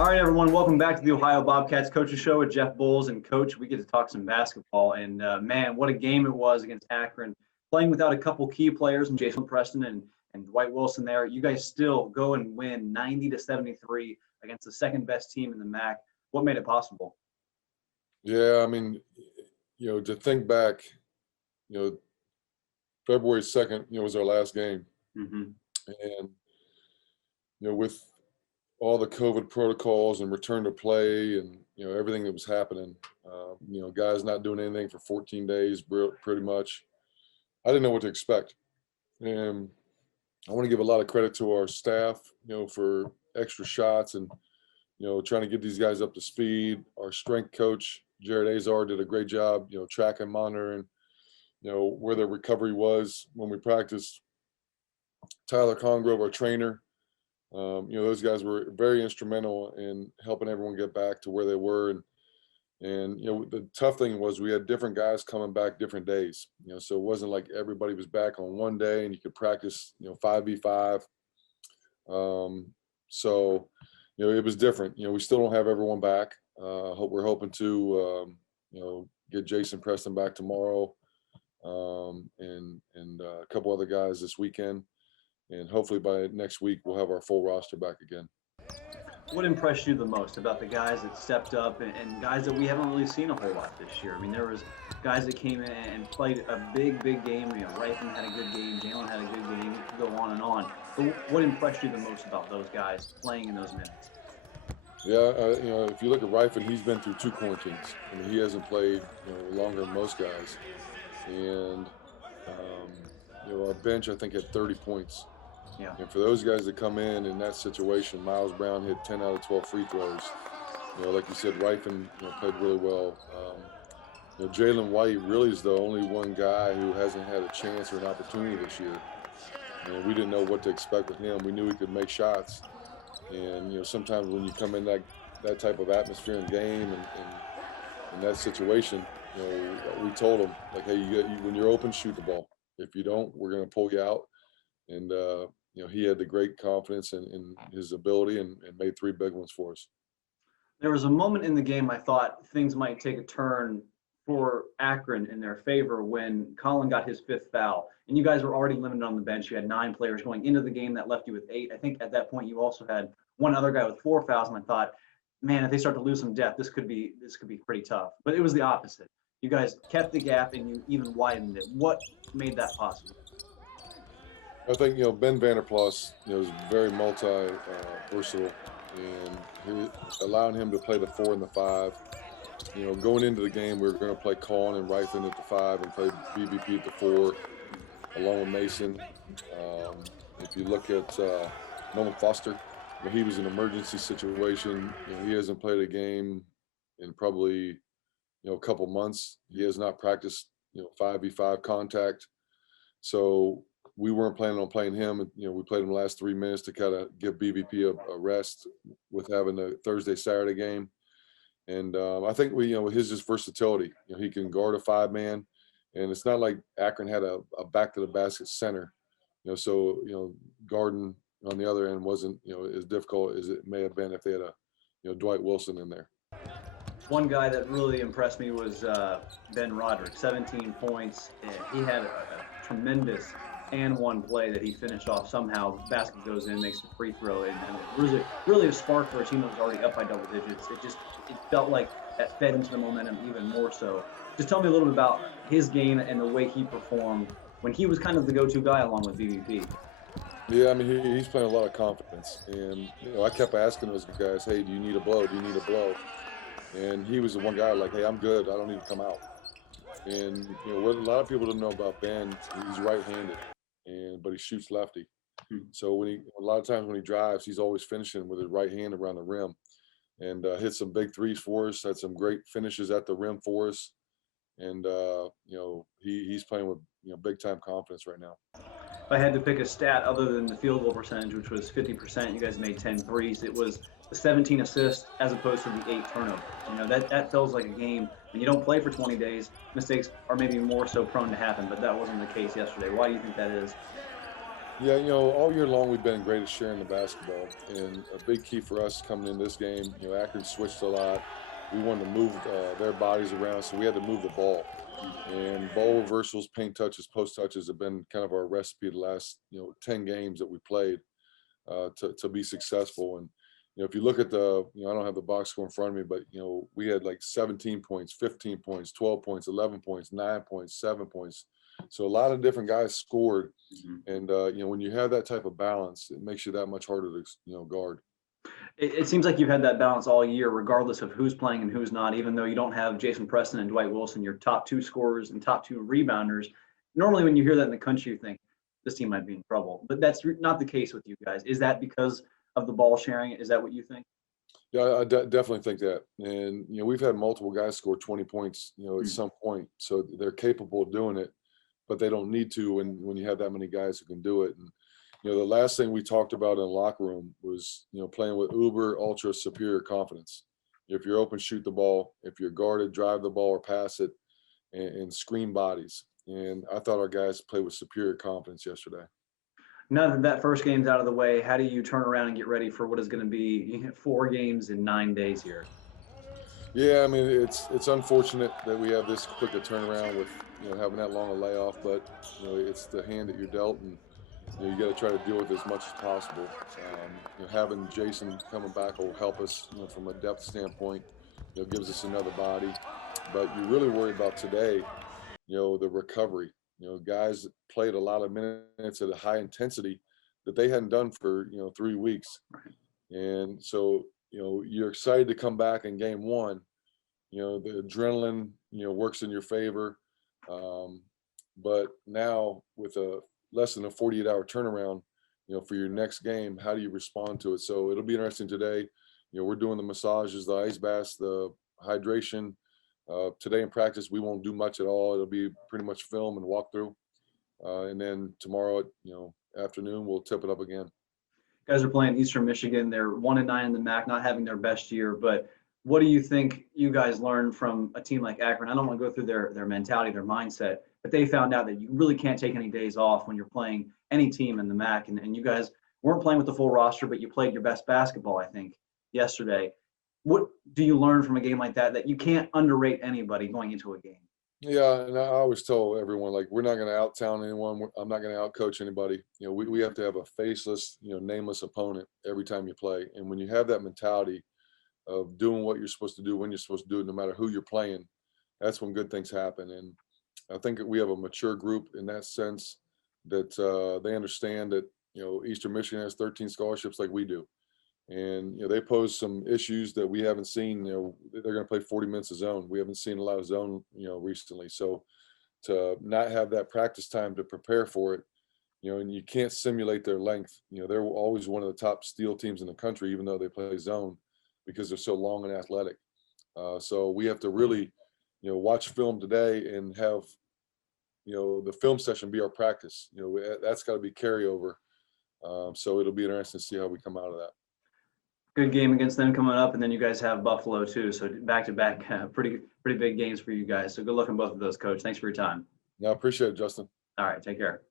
All right, everyone, welcome back to the Ohio Bobcats Coaches Show with Jeff Boals. And Coach, we get to talk some basketball. And man, what a game it was against Akron. Playing without a couple key players, Jason Preston and Dwight Wilson there, you guys still go and win 90-73 against the second best team in the MAC. What made it possible? Yeah, I mean, to think back, February 2nd, was our last game. Mm-hmm. And, with all the COVID protocols and return to play and, everything that was happening, guys not doing anything for 14 days, pretty much. I didn't know what to expect. And I want to give a lot of credit to our staff, for extra shots and, trying to get these guys up to speed. Our strength coach, Jared Azar, did a great job, tracking, monitoring, where their recovery was when we practiced. Tyler Congrove, our trainer, those guys were very instrumental in helping everyone get back to where they were. And the tough thing was we had different guys coming back different days, so it wasn't like everybody was back on one day and you could practice, 5v5. So, it was different. We still don't have everyone back. We're hoping to, get Jason Preston back tomorrow, and a couple other guys this weekend. And hopefully by next week, we'll have our full roster back again. What impressed you the most about the guys that stepped up and guys that we haven't really seen a whole lot this year? I mean, there was guys that came in and played a big game. Reifman had a good game. Jalen had a good game. You could go on and on. But what impressed you the most about those guys playing in those minutes? Yeah, if you look at Reifman, he's been through 2 quarantines. I mean, he hasn't played longer than most guys. And, our bench, I think, had 30 points. Yeah. And for those guys that come in that situation, Miles Brown hit 10 out of 12 free throws. Like you said, Reifman played really well. Jalen White really is the only one guy who hasn't had a chance or an opportunity this year. We didn't know what to expect with him. We knew he could make shots. And, sometimes when you come in that type of atmosphere and game and in that situation, we told him, like, hey, when you're open, shoot the ball. If you don't, we're going to pull you out. And, he had the great confidence in his ability and made 3 big ones for us. There was a moment in the game I thought things might take a turn for Akron in their favor when Colin got his 5th foul. And you guys were already limited on the bench. You had 9 players going into the game. That left you with 8. I think at that point you also had one other guy with 4 fouls. And I thought, man, if they start to lose some depth, this could be pretty tough. But it was the opposite. You guys kept the gap and you even widened it. What made that possible? I think, Ben Vanderplas, is very versatile, and allowing him to play the 4 and the 5. Going into the game, we were going to play Colin and Reifman at the 5 and play BBP at the 4, along with Mason. If you look at Nolan Foster, he was an emergency situation. He hasn't played a game in probably, a couple months. He has not practiced, 5v5 contact. So we weren't planning on playing him. We played him the last 3 minutes to kind of give BBP a rest with having the Thursday-Saturday game. And I think with his versatility, he can guard a 5-man, and it's not like Akron had a back-to-the-basket center. So guarding on the other end wasn't as difficult as it may have been if they had a Dwight Wilson in there. One guy that really impressed me was Ben Roderick, 17 points. He had a tremendous and one play that he finished off somehow. Basket goes in, makes a free throw, and it was really a spark for a team that was already up by double digits. It felt like that fed into the momentum even more so. Just tell me a little bit about his game and the way he performed when he was kind of the go-to guy along with BBP. Yeah, I mean, he's playing a lot of confidence. And, I kept asking those guys, hey, do you need a blow? Do you need a blow? And he was the one guy like, hey, I'm good. I don't need to come out. And, what a lot of people don't know about Ben, he's right-handed, but he shoots lefty. So a lot of times when he drives, he's always finishing with his right hand around the rim, and hit some big threes for us, had some great finishes at the rim for us. And, he's playing with, big-time confidence right now. If I had to pick a stat other than the field goal percentage, which was 50%, you guys made 10 threes. It was the 17 assists as opposed to the 8 turnovers. That feels like a game. When you don't play for 20 days, mistakes are maybe more so prone to happen, but that wasn't the case yesterday. Why do you think that is? Yeah, all year long we've been great at sharing the basketball, and a big key for us coming in this game, Akron switched a lot. We wanted to move their bodies around, so we had to move the ball. And ball reversals, paint touches, post touches have been kind of our recipe the last 10 games that we played to be successful. And if you look at I don't have the box score in front of me, but we had like 17 points, 15 points, 12 points, 11 points, 9 points, 7 points. So a lot of different guys scored, Mhm. and when you have that type of balance, it makes you that much harder to guard. It seems like you've had that balance all year, regardless of who's playing and who's not. Even though you don't have Jason Preston and Dwight Wilson, your top two scorers and top two rebounders. Normally, when you hear that in the country, you think this team might be in trouble. But that's not the case with you guys. Is that because of the ball sharing? Is that what you think? Yeah, I definitely think that. And we've had multiple guys score 20 points, at Mm. some point, so they're capable of doing it, but they don't need to when you have that many guys who can do it. And the last thing we talked about in the locker room was playing with uber ultra superior confidence. If you're open, shoot the ball. If you're guarded, drive the ball or pass it, and screen bodies. And I thought our guys played with superior confidence yesterday. Now that that first game's out of the way, how do you turn around and get ready for what is going to be 4 games in 9 days here? Yeah, I mean it's unfortunate that we have this quick a turnaround with having that long a layoff, but it's the hand that you're dealt, and you got to try to deal with it as much as possible. Having Jason coming back will help us, from a depth standpoint. Gives us another body, but you're really worried about today. The recovery. Guys that played a lot of minutes at a high intensity that they hadn't done for 3 weeks, and so you're excited to come back in game one. The adrenaline works in your favor, um, but now with a less than a 48-hour turnaround for your next game, how do you respond to it? So it'll be interesting today. We're doing the massages, the ice baths, the hydration. Today in practice we won't do much at all. It'll be pretty much film and walkthrough, and then tomorrow afternoon we'll tip it up again. Guys are playing Eastern Michigan. They're 1-9 in the MAC, not having their best year. But what do you think you guys learned from a team like Akron? I don't want to go through their mentality, their mindset, but they found out that you really can't take any days off when you're playing any team in the MAC. And you guys weren't playing with the full roster, but you played your best basketball, I think, yesterday. What do you learn from a game like that you can't underrate anybody going into a game? Yeah, and I always tell everyone, like, we're not going to out-town anyone. I'm not going to out-coach anybody. We have to have a faceless, nameless opponent every time you play. And when you have that mentality of doing what you're supposed to do when you're supposed to do it, no matter who you're playing, that's when good things happen. And I think that we have a mature group in that sense, that they understand that Eastern Michigan has 13 scholarships like we do, and they pose some issues that we haven't seen. They're going to play 40 minutes of zone. We haven't seen a lot of zone recently, so to not have that practice time to prepare for it, and you can't simulate their length. They're always one of the top steal teams in the country, even though they play zone, because they're so long and athletic. So we have to really watch film today and have the film session be our practice. That's got to be carryover. So it'll be interesting to see how we come out of that. Good game against them coming up, and then you guys have Buffalo too. So back to back, pretty big games for you guys. So good luck on both of those, Coach. Thanks for your time. Yeah, I appreciate it, Justin. All right, take care.